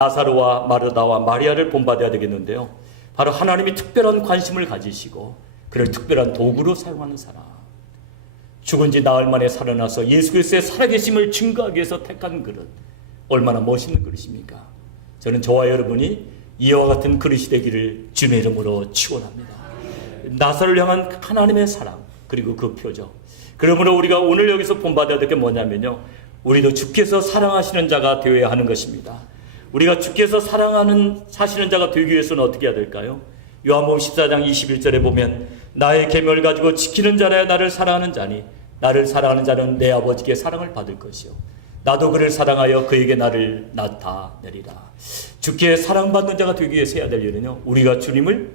나사로와 마르다와 마리아를 본받아야 되겠는데요. 바로 하나님이 특별한 관심을 가지시고 그를 특별한 도구로 사용하는 사람. 죽은 지 나흘 만에 살아나서 예수 그리스도의 살아계심을 증거하기 위해서 택한 그릇. 얼마나 멋있는 그릇입니까? 저는 저와 여러분이 이와 같은 그릇이 되기를 주님의 이름으로 축원합니다. 나사로를 향한 하나님의 사랑, 그리고 그 표적. 그러므로 우리가 오늘 여기서 본받아야 될 게 뭐냐면요, 우리도 주께서 사랑하시는 자가 되어야 하는 것입니다. 우리가 주께서 사시는 자가 되기 위해서는 어떻게 해야 될까요? 요한복음 14장 21절에 보면 나의 계명을 가지고 지키는 자라야 나를 사랑하는 자니 나를 사랑하는 자는 내 아버지께 사랑을 받을 것이요 나도 그를 사랑하여 그에게 나를 나타내리라. 주께 사랑받는 자가 되기 위해서 해야 될 일은요, 우리가 주님을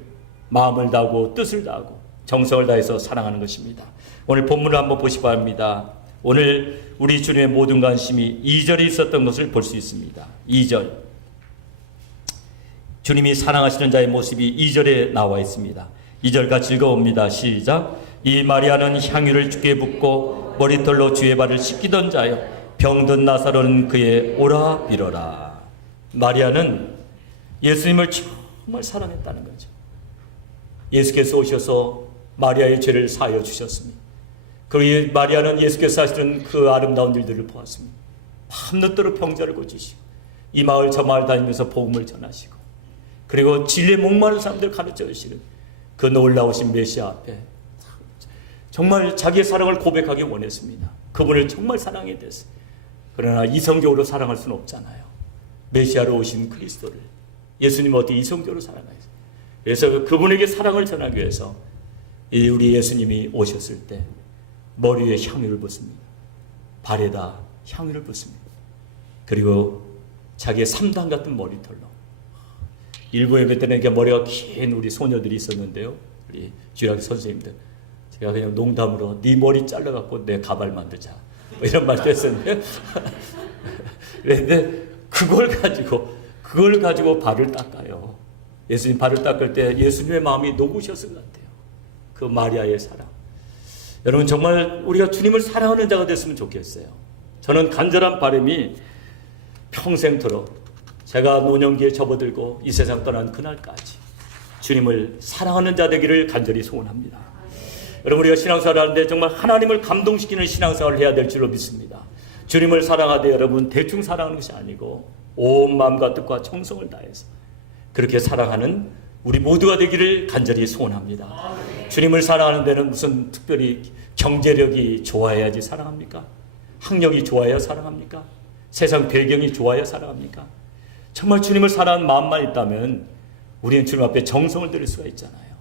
마음을 다하고 뜻을 다하고 정성을 다해서 사랑하는 것입니다. 오늘 본문을 한번 보시기 바랍니다. 오늘 우리 주님의 모든 관심이 2절에 있었던 것을 볼 수 있습니다. 2절. 주님이 사랑하시는 자의 모습이 2절에 나와 있습니다. 2절 같이 읽어봅니다. 시작. 이 마리아는 향유를 주께 붓고 머리털로 주의 발을 씻기던 자여 병든 나사로는 그의 오라 빌어라. 마리아는 예수님을 정말 사랑했다는 거죠. 예수께서 오셔서 마리아의 죄를 사하여 주셨습니다. 그리고 마리아는 예수께서 하시는 그 아름다운 일들을 보았습니다. 밤늦도록 병자를 고치시고 이 마을 저 마을 다니면서 복음을 전하시고 그리고 진리에 목마른 사람들 가르쳐 주시는 그 놀라우신 메시아 앞에 정말 자기의 사랑을 고백하기 원했습니다. 그분을 정말 사랑해야 됐어요. 그러나 이성적으로 사랑할 수는 없잖아요. 메시아로 오신 그리스도를 예수님 어떻게 이성적으로 사랑하세요? 그래서 그분에게 사랑을 전하기 위해서 우리 예수님이 오셨을 때 머리에 향유를 붓습니다. 발에다 향유를 붓습니다. 그리고 자기의 3단 같은 머리털로, 일부 예배 때는 이렇게 머리가 긴 우리 소녀들이 있었는데요, 우리 주일학교 선생님들, 제가 그냥 농담으로 네 머리 잘라갖고 내 가발 만들자 뭐 이런 말도 했었는데 그런데 그걸 가지고 발을 닦아요. 예수님 발을 닦을 때 예수님의 마음이 녹으셨을 것 같아요. 그 마리아의 사랑. 여러분, 정말 우리가 주님을 사랑하는 자가 됐으면 좋겠어요. 저는 간절한 바람이 평생토록 제가 노년기에 접어들고 이 세상 떠난 그날까지 주님을 사랑하는 자 되기를 간절히 소원합니다. 여러분, 우리가 신앙생활을 하는데 정말 하나님을 감동시키는 신앙생활을 해야 될 줄로 믿습니다. 주님을 사랑하되 여러분 대충 사랑하는 것이 아니고 온 마음과 뜻과 정성을 다해서 그렇게 사랑하는 우리 모두가 되기를 간절히 소원합니다. 주님을 사랑하는 데는 무슨 특별히 경제력이 좋아야지 사랑합니까? 학력이 좋아야 사랑합니까? 세상 배경이 좋아야 사랑합니까? 정말 주님을 사랑하는 마음만 있다면 우리는 주님 앞에 정성을 들일 수가 있잖아요.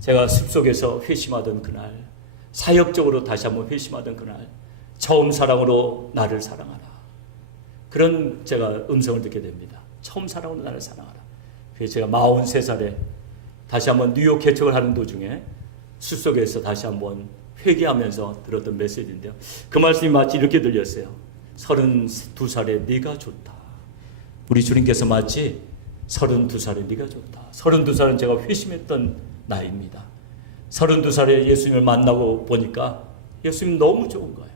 제가 숲속에서 회심하던 그날, 사역적으로 다시 한번 회심하던 그날, 처음 사랑으로 나를 사랑하라, 그런 제가 음성을 듣게 됩니다. 처음 사랑으로 나를 사랑하라. 그래서 제가 43살에 다시 한번 뉴욕 개척을 하는 도중에 숲속에서 다시 한번 회개하면서 들었던 메시지인데요, 그 말씀이 마치 이렇게 들렸어요. 32살에 네가 좋다. 우리 주님께서 마치 32살에 네가 좋다. 32살은 제가 회심했던 나이입니다. 32살에 예수님을 만나고 보니까 예수님 너무 좋은 거예요.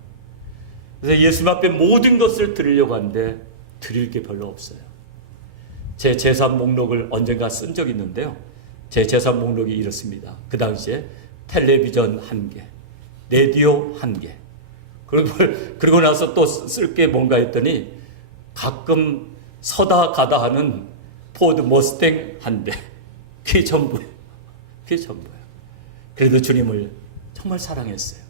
그래서 예수님 앞에 모든 것을 드리려고 하는데 드릴 게 별로 없어요. 제 재산 목록을 언젠가 쓴 적이 있는데요, 제 재산 목록이 이렇습니다. 그 당시에 텔레비전 1개, 라디오 1개, 그리고 나서 또 쓸 게 뭔가 했더니 가끔 서다 가다 하는 포드 머스탱 1대. 그게 전부예요. 그래도 주님을 정말 사랑했어요.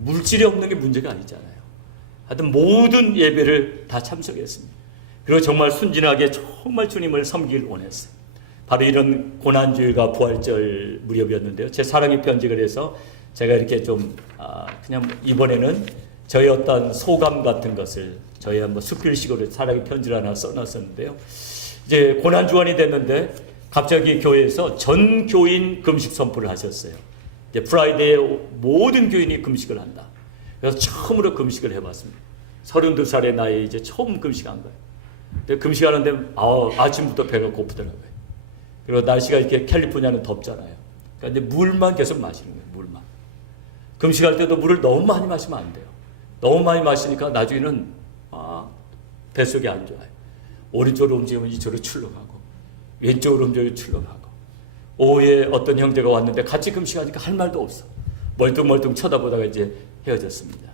물질이 없는 게 문제가 아니잖아요. 하여튼 모든 예배를 다 참석했습니다. 그리고 정말 순진하게 정말 주님을 섬기길 원했어요. 바로 이런 고난주일과 부활절 무렵이었는데요, 제 사랑의 편지를 해서 제가 이렇게 좀 그냥 이번에는 저의 어떤 소감 같은 것을 저희 한번 수필식으로 사랑의 편지를 하나 써놨었는데요, 이제 고난주간이 됐는데 갑자기 교회에서 전 교인 금식 선포를 하셨어요. 이제 프라이데이에 모든 교인이 금식을 한다. 그래서 처음으로 금식을 해봤습니다. 32살의 나이에 이제 처음 금식한 거예요. 근데 금식하는데 아침부터 배가 고프더라고요. 그리고 날씨가 이렇게 캘리포니아는 덥잖아요. 그러니까 이제 물만 계속 마시는 거예요. 물만. 금식할 때도 물을 너무 많이 마시면 안 돼요. 너무 많이 마시니까 나중에는 뱃속이 안 좋아요. 오른쪽으로 움직이면 이쪽으로 출렁하고 왼쪽으로 움직이면 출렁하고 오후에 어떤 형제가 왔는데 같이 금식하니까 할 말도 없어. 멀뚱멀뚱 쳐다보다가 이제 헤어졌습니다.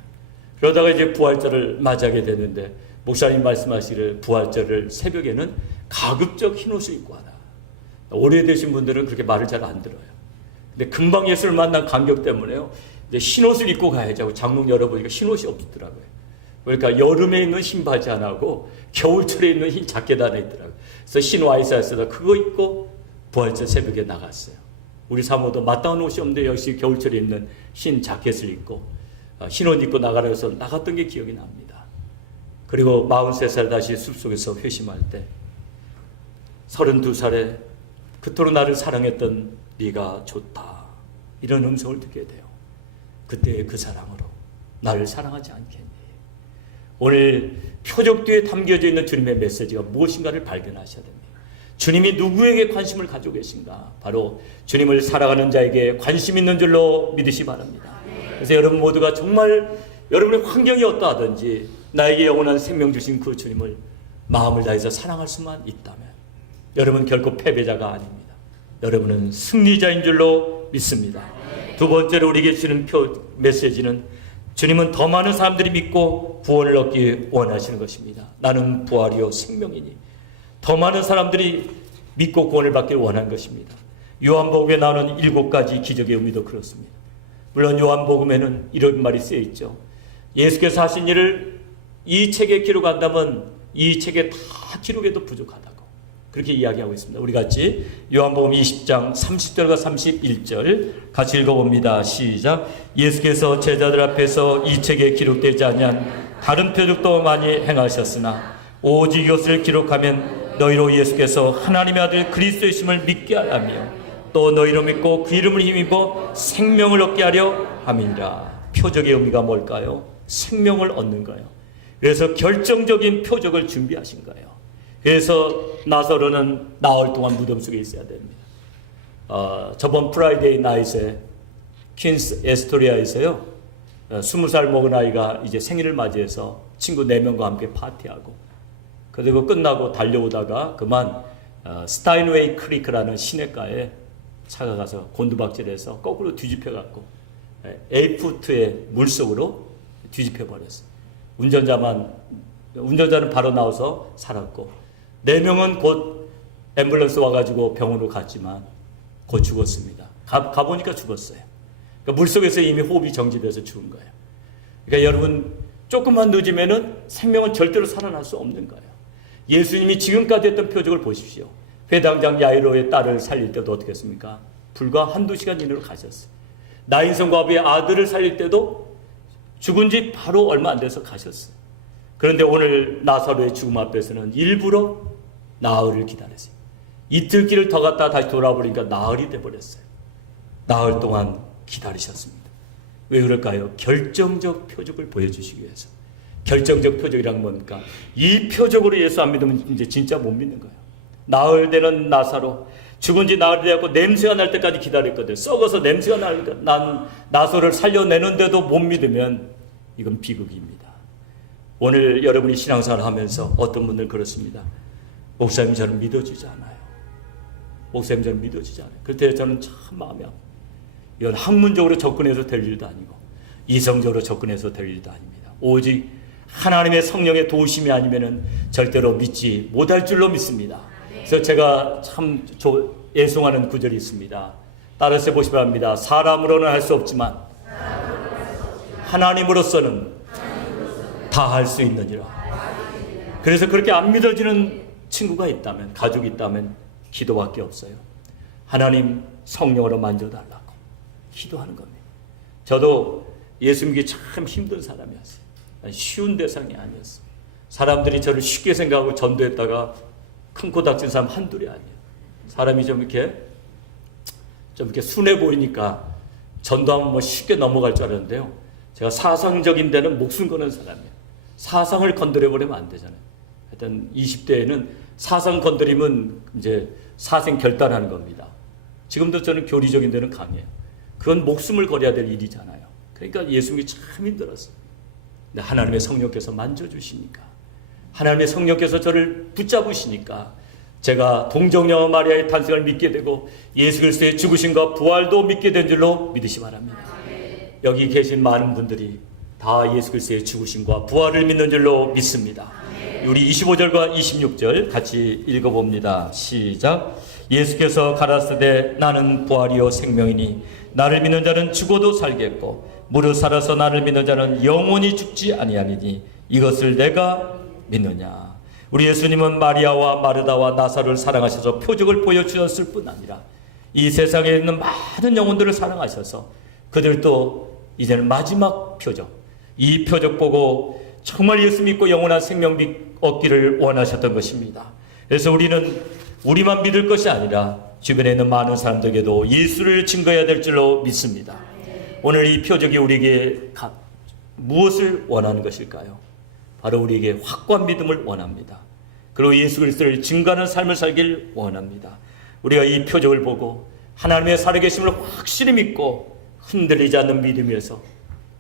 그러다가 이제 부활절을 맞이하게 되는데 목사님 말씀하시기를 부활절을 새벽에는 가급적 흰옷을 입고 하라. 오래되신 분들은 그렇게 말을 잘 안 들어요. 근데 금방 예수를 만난 감격 때문에요. 이제 흰옷을 입고 가야지 하고 장롱 열어보니까 흰옷이 없더라고요. 그러니까 여름에 입는 흰 바지 하나 하고 겨울철에 입는 흰 자켓 하나 있더라고요. 그래서 흰 와이셔츠에다 그거 입고 부활절 새벽에 나갔어요. 우리 사모도 마땅한 옷이 없는데 역시 겨울철에 입는 흰 자켓을 입고 흰 옷 입고 나가라 해서 나갔던 게 기억이 납니다. 그리고 43살 다시 숲속에서 회심할 때 32살에 그토록 나를 사랑했던 네가 좋다 이런 음성을 듣게 돼요. 그때의 그 사랑으로 나를 사랑하지 않겠니? 오늘 표적 뒤에 담겨져 있는 주님의 메시지가 무엇인가를 발견하셔야 됩니다. 주님이 누구에게 관심을 가지고 계신가? 바로 주님을 사랑하는 자에게 관심 있는 줄로 믿으시 바랍니다. 그래서 여러분 모두가 정말 여러분의 환경이 어떠하든지 나에게 영원한 생명 주신 그 주님을 마음을 다해서 사랑할 수만 있다면 여러분 결코 패배자가 아닙니다. 여러분은 승리자인 줄로 믿습니다. 두 번째로 우리에게 주는 메시지는 주님은 더 많은 사람들이 믿고 구원을 얻기 원하시는 것입니다. 나는 부활이요 생명이니 더 많은 사람들이 믿고 구원을 받기를 원하는 것입니다. 요한복음에 나오는 7가지 기적의 의미도 그렇습니다. 물론 요한복음에는 이런 말이 쓰여 있죠. 예수께서 하신 일을 이 책에 기록한다면 이 책에 다 기록해도 부족하다고 그렇게 이야기하고 있습니다. 우리 같이 요한복음 20장 30절과 31절 같이 읽어봅니다. 시작. 예수께서 제자들 앞에서 이 책에 기록되지 아니한 다른 표적도 많이 행하셨으나 오직 이것을 기록하면 너희로 예수께서 하나님의 아들 그리스도이심을 믿게 하며 또 너희로 믿고 그 이름을 힘입어 생명을 얻게 하려 함이니라. 표적의 의미가 뭘까요? 생명을 얻는 거예요. 그래서 결정적인 표적을 준비하신 거예요. 그래서 나사로는 나흘 동안 무덤 속에 있어야 됩니다. 저번 프라이데이 나잇에 퀸스 에스토리아에서요 20살 먹은 아이가 이제 생일을 맞이해서 친구 4명과 함께 파티하고 그리고 끝나고 달려오다가 그만 스타인웨이 크리크라는 시냇가에 차가 가서 곤두박질해서 거꾸로 뒤집혀 갖고 에이푸트의 물속으로 뒤집혀 버렸어요. 운전자는 바로 나와서 살았고 4명은 곧 앰뷸런스 와가지고 병원으로 갔지만 곧 죽었습니다. 가보니까 죽었어요. 그러니까 물속에서 이미 호흡이 정지돼서 죽은 거예요. 그러니까 여러분 조금만 늦으면은 생명은 절대로 살아날 수 없는 거예요. 예수님이 지금까지 했던 표적을 보십시오. 회당장 야이로의 딸을 살릴 때도 어떻게 했습니까? 불과 1-2시간 이내로 가셨어요. 나인성 과부의 아들을 살릴 때도 죽은 지 바로 얼마 안 돼서 가셨어요. 그런데 오늘 나사로의 죽음 앞에서는 일부러 나흘을 기다렸어요. 이틀 길을 더 갔다가 다시 돌아보니까 나흘이 돼버렸어요. 나흘 동안 기다리셨습니다. 왜 그럴까요? 결정적 표적을 보여주시기 위해서. 결정적 표적이란 뭡니까? 이 표적으로 예수 안 믿으면 이제 진짜 못 믿는 거예요. 나흘 되는 나사로 죽은 지 나흘이 되었고 냄새가 날 때까지 기다렸거든요. 썩어서 냄새가 난 나사로를 살려내는데도 못 믿으면 이건 비극입니다. 오늘 여러분이 신앙생활을 하면서 어떤 분들은 그렇습니다. 목사님 저는 믿어지지 않아요. 목사님 저는 믿어지지 않아요. 그럴 때 저는 참 마음이 아파요. 이건 학문적으로 접근해서 될 일도 아니고 이성적으로 접근해서 될 일도 아닙니다. 오직 하나님의 성령의 도우심이 아니면은 절대로 믿지 못할 줄로 믿습니다. 그래서 제가 참 애송하는 구절이 있습니다. 따라서 보시 바랍니다. 사람으로는 할 수 없지만 하나님으로서는 다 할 수 있느니라. 그래서 그렇게 안 믿어지는 친구가 있다면, 가족이 있다면 기도밖에 없어요. 하나님 성령으로 만져달라고 기도하는 겁니다. 저도 예수 믿기 참 힘든 사람이었어요. 쉬운 대상이 아니었어요. 사람들이 저를 쉽게 생각하고 전도했다가 큰 코 닥친 사람 한둘이 아니에요. 사람이 좀 이렇게 순해 보이니까 전도하면 뭐 쉽게 넘어갈 줄 알았는데요. 제가 사상적인 데는 목숨 거는 사람이에요. 사상을 건드려버리면 안 되잖아요. 하여튼 20대에는 사상 건드리면 이제 사생 결단하는 겁니다. 지금도 저는 교리적인 데는 강해요. 그건 목숨을 걸어야 될 일이잖아요. 그러니까 예수 믿기 참 힘들었어요. 근데 하나님의 성령께서 만져주시니까 하나님의 성령께서 저를 붙잡으시니까 제가 동정녀 마리아의 탄생을 믿게 되고 예수 그리스도의 죽으심과 부활도 믿게 된 줄로 믿으시 바랍니다. 여기 계신 많은 분들이 다 예수 그리스도의 죽으심과 부활을 믿는 줄로 믿습니다. 우리 25절과 26절 같이 읽어봅니다. 시작. 예수께서 가라사대 나는 부활이요 생명이니 나를 믿는 자는 죽어도 살겠고 무릇 살아서 나를 믿는 자는 영원히 죽지 아니하니니 이것을 내가 믿느냐. 우리 예수님은 마리아와 마르다와 나사로를 사랑하셔서 표적을 보여주셨을 뿐 아니라 이 세상에 있는 많은 영혼들을 사랑하셔서 그들도 이제는 마지막 표적, 이 표적 보고 정말 예수 믿고 영원한 생명 얻기를 원하셨던 것입니다. 그래서 우리는 우리만 믿을 것이 아니라 주변에 있는 많은 사람들에게도 예수를 증거해야 될 줄로 믿습니다. 오늘 이 표적이 우리에게 무엇을 원하는 것일까요? 바로 우리에게 확고한 믿음을 원합니다. 그리고 예수 그리스도를 증거하는 삶을 살길 원합니다. 우리가 이 표적을 보고 하나님의 살아계심을 확실히 믿고 흔들리지 않는 믿음에서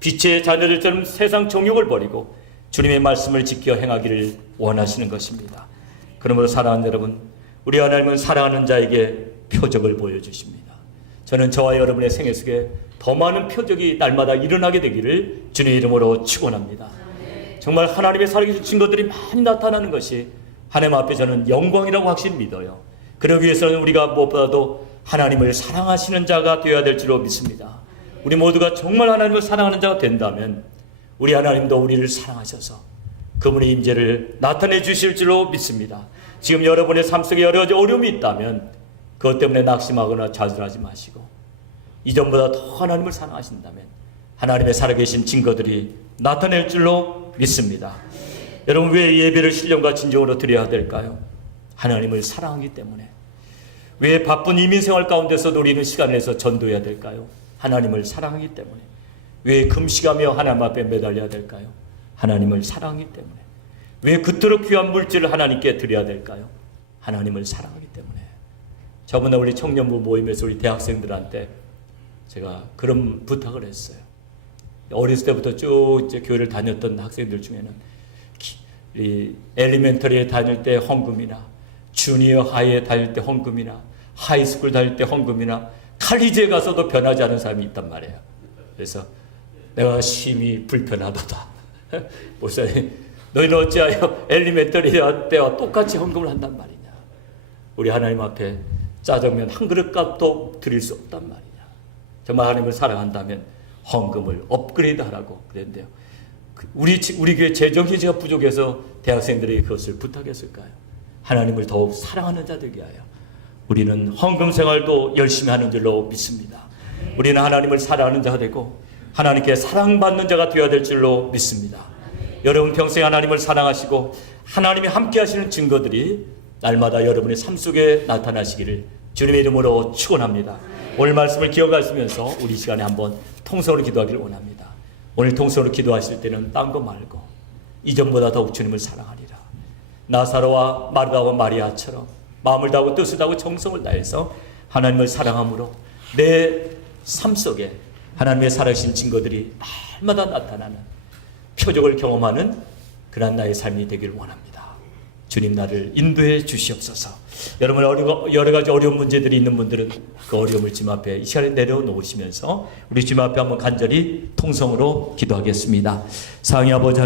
빛의 자녀들처럼 세상 정욕을 버리고 주님의 말씀을 지켜 행하기를 원하시는 것입니다. 그러므로 사랑하는 여러분, 우리 하나님은 사랑하는 자에게 표적을 보여주십니다. 저는 저와 여러분의 생애 속에 더 많은 표적이 날마다 일어나게 되기를 주님의 이름으로 축원합니다. 정말 하나님의 살아계신 증거들이 많이 나타나는 것이 하나님 앞에 저는 영광이라고 확실히 믿어요. 그러기 위해서는 우리가 무엇보다도 하나님을 사랑하시는 자가 되어야 될 줄로 믿습니다. 우리 모두가 정말 하나님을 사랑하는 자가 된다면 우리 하나님도 우리를 사랑하셔서 그분의 임재를 나타내 주실 줄로 믿습니다. 지금 여러분의 삶 속에 여러 가지 어려움이 있다면 그것 때문에 낙심하거나 좌절하지 마시고 이전보다 더 하나님을 사랑하신다면 하나님의 살아계신 증거들이 나타낼 줄로 믿습니다. 여러분, 왜 예배를 신령과 진정으로 드려야 될까요? 하나님을 사랑하기 때문에. 왜 바쁜 이민생활 가운데서 누리는 시간을 내서 전도해야 될까요? 하나님을 사랑하기 때문에. 왜 금식하며 하나님 앞에 매달려야 될까요? 하나님을 사랑하기 때문에. 왜 그토록 귀한 물질을 하나님께 드려야 될까요? 하나님을 사랑하기 때문에. 저번에 우리 청년부 모임에서 우리 대학생들한테 제가 그런 부탁을 했어요. 어렸을 때부터 쭉 이제 교회를 다녔던 학생들 중에는 이 엘리멘터리에 다닐 때 헌금이나 주니어 하이에 다닐 때 헌금이나 하이스쿨 다닐 때 헌금이나 칼리지에 가서도 변하지 않은 사람이 있단 말이에요. 그래서 내가 심히 불편하도다. 목사님, 너희는 어찌하여 엘리멘터리 때와 똑같이 헌금을 한단 말이냐. 우리 하나님 앞에 짜장면 한 그릇 값도 드릴 수 없단 말이냐. 정말 하나님을 사랑한다면 헌금을 업그레이드 하라고 그랬는데요. 우리 교회 재정이 제가 부족해서 대학생들에게 그것을 부탁했을까요? 하나님을 더욱 사랑하는 자 되게 하여 우리는 헌금 생활도 열심히 하는 줄로 믿습니다. 우리는 하나님을 사랑하는 자가 되고 하나님께 사랑받는 자가 되어야 될 줄로 믿습니다. 여러분 평생 하나님을 사랑하시고 하나님이 함께 하시는 증거들이 날마다 여러분의 삶 속에 나타나시기를 주님의 이름으로 축원합니다. 오늘 말씀을 기억하시면서 우리 시간에 한번 통성으로 기도하기를 원합니다. 오늘 통성으로 기도하실 때는 딴 거 말고 이전보다 더욱 주님을 사랑하리라. 나사로와 마르다와 마리아처럼 마음을 다하고 뜻을 다하고 정성을 다해서 하나님을 사랑함으로 내 삶 속에 하나님의 살아계신 증거들이 날마다 나타나는 표적을 경험하는 그런 나의 삶이 되기를 원합니다. 주님 나를 인도해 주시옵소서. 여러분 여러 가지 어려운 문제들이 있는 분들은 그 어려움을 주님 앞에 이 시간에 내려놓으시면서 우리 주님 앞에 한번 간절히 통성으로 기도하겠습니다. 사랑의 아버지